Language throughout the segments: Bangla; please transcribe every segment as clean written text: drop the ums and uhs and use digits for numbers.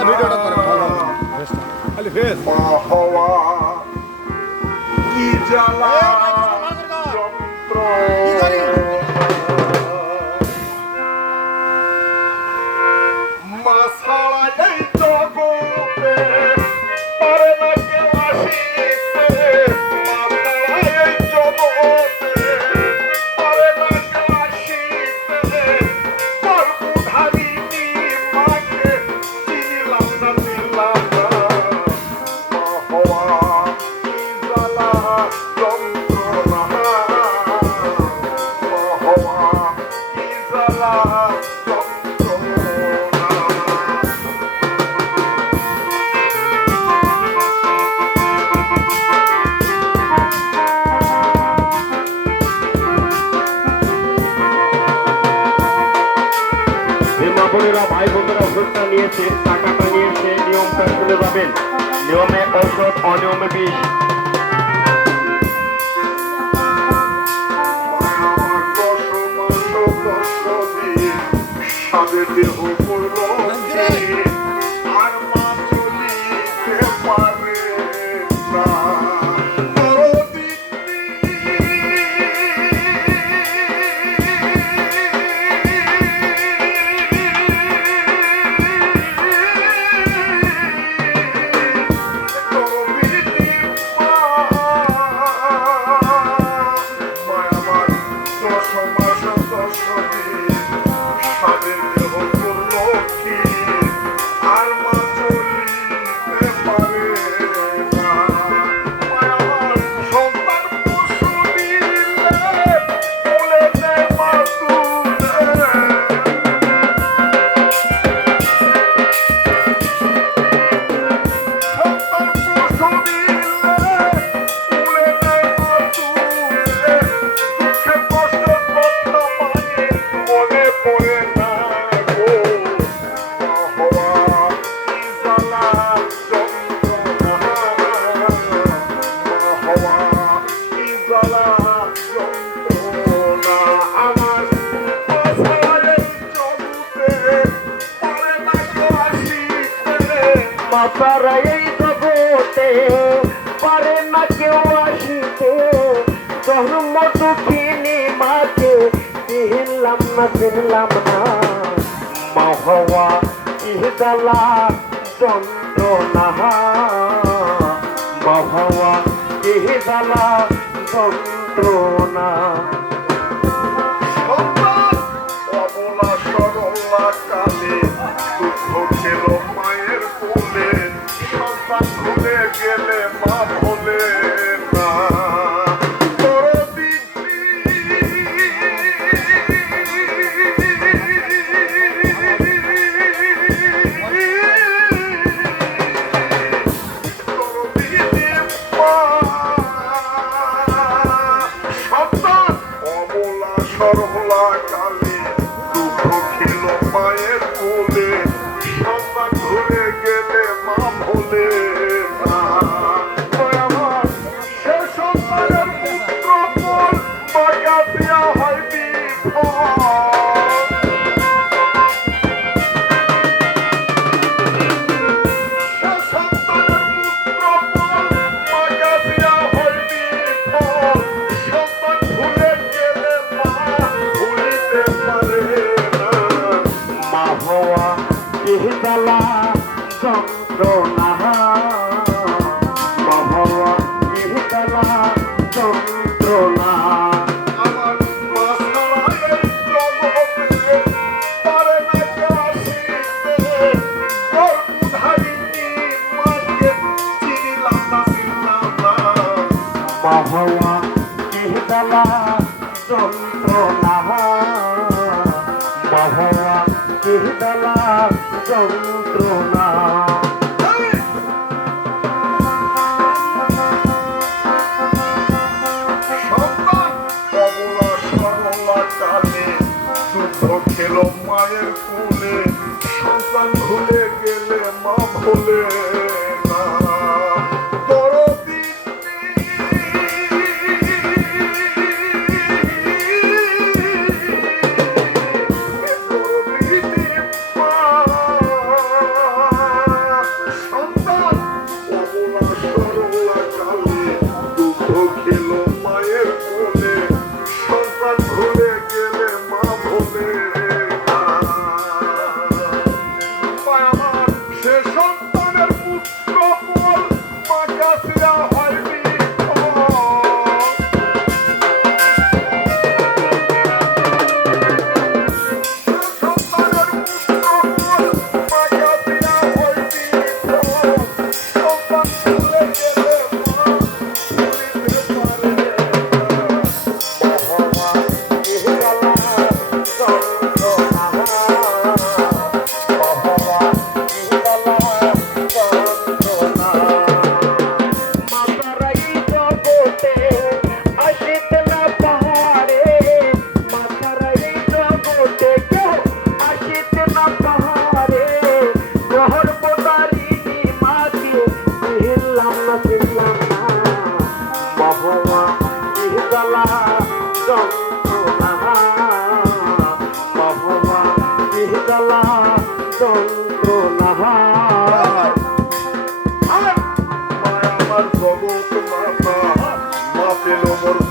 ভিডিওটা করে ভালো খালি ফেস হওয়া কি জ্বালা যন্ত্র মা ছাড়া এই জগতে পারে না কেউ আসিতে মা ছাড়া এই জগতে পারে না কেউ আসিতে সর্বধারিণী মাকে চিনিলাম না চিনলাম না মা হওয়া কি জ্বালা যন্ত্রণা মা হওয়া কি জ্বালা বোনেরা ভাই বোনেরা ওষুধটা নিয়েছে টাকাটা নিয়েছে নিয়মটা শুনে যাবেন নিয়মে ঔষধ অনিয়মে বিষ সাদের দেহ করল আর মা চলিতে পারে না মাতারা এই জগতে পারে না কেউ আসিতে ধর্ম দুঃখিনী মাকে চিনলাম না চিনলাম না মা হওয়া কি জ্বালা যন্ত্রণা মা হওয়া কি জ্বালা যন্ত্রণা অবলা সরলা কালে দুঃখ খেল মায়ের কোলে সন্তান ভুলে গেলে মা ভোলে না সরলা কালে দুঃখ খেল মায়ের কোলে সন্তান ঘুরে গেলে মা ভোলে না সে সন্তানের পুত্র বল মায়া দেয়া হয় জ্বালা যন্ত্রণা মহা কি জ্বালা যন্ত্রণা আমার মা ছাড়া এই জগতে পারে না কেউ আসিতে সর্বধারিণী মাকে চিনিলাম না চিনলাম না মহা কি জ্বালা যন্ত্রণা মহা কি জ্বালা যন্ত্রণা সন্তান অবলা সরলা কালে যুদ্ধ খেল মায়ের কোলে সন্তান ভুলে গেলে মা ভোলে না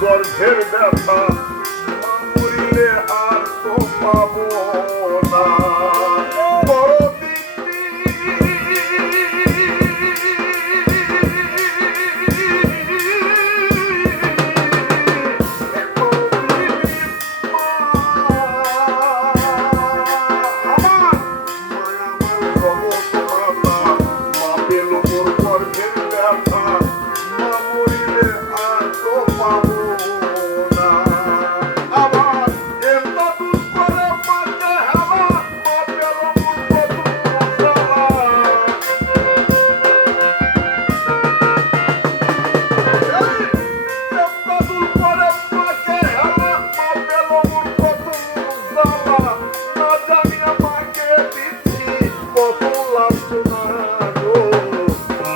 গর্ভের ব্যথা মা মরিলে আর তো পাবো না বড়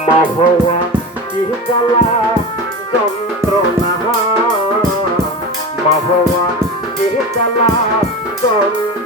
ভগবা ইহকালা যন্ত্রণা মা ভগবা ইহকালা যন্ত্রণা